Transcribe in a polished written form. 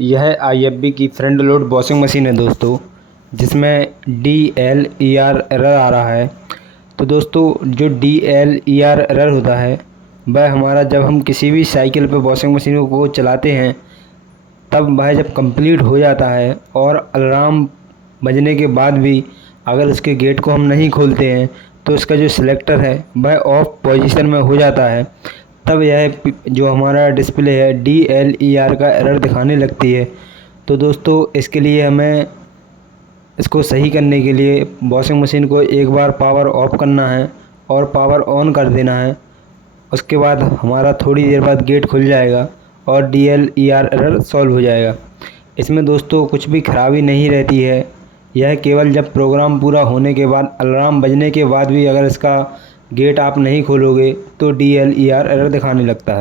यह IFB की front load washing machine है दोस्तों, जिसमें DLER एरर आ रहा है। तो दोस्तों जो DLER एरर होता है वह हमारा जब हम किसी भी साइकिल पर वॉशिंग मशीन को चलाते हैं तब वह जब कंप्लीट हो जाता है और अलार्म बजने के बाद भी अगर उसके गेट को हम नहीं खोलते हैं तो इसका जो सिलेक्टर है वह ऑफ पोजीशन में हो जाता है, तब यह जो हमारा डिस्प्ले है DLER का एरर दिखाने लगती है। तो दोस्तों इसके लिए हमें इसको सही करने के लिए वॉशिंग मशीन को एक बार पावर ऑफ करना है और पावर ऑन कर देना है। उसके बाद हमारा थोड़ी देर बाद गेट खुल जाएगा और DLER एरर सॉल्व हो जाएगा। इसमें दोस्तों कुछ भी खराबी नहीं रहती है, यह केवल जब प्रोग्राम पूरा होने के बाद अलार्म बजने के बाद भी अगर इसका गेट आप नहीं खोलोगे तो DLER एरर दिखाने लगता है।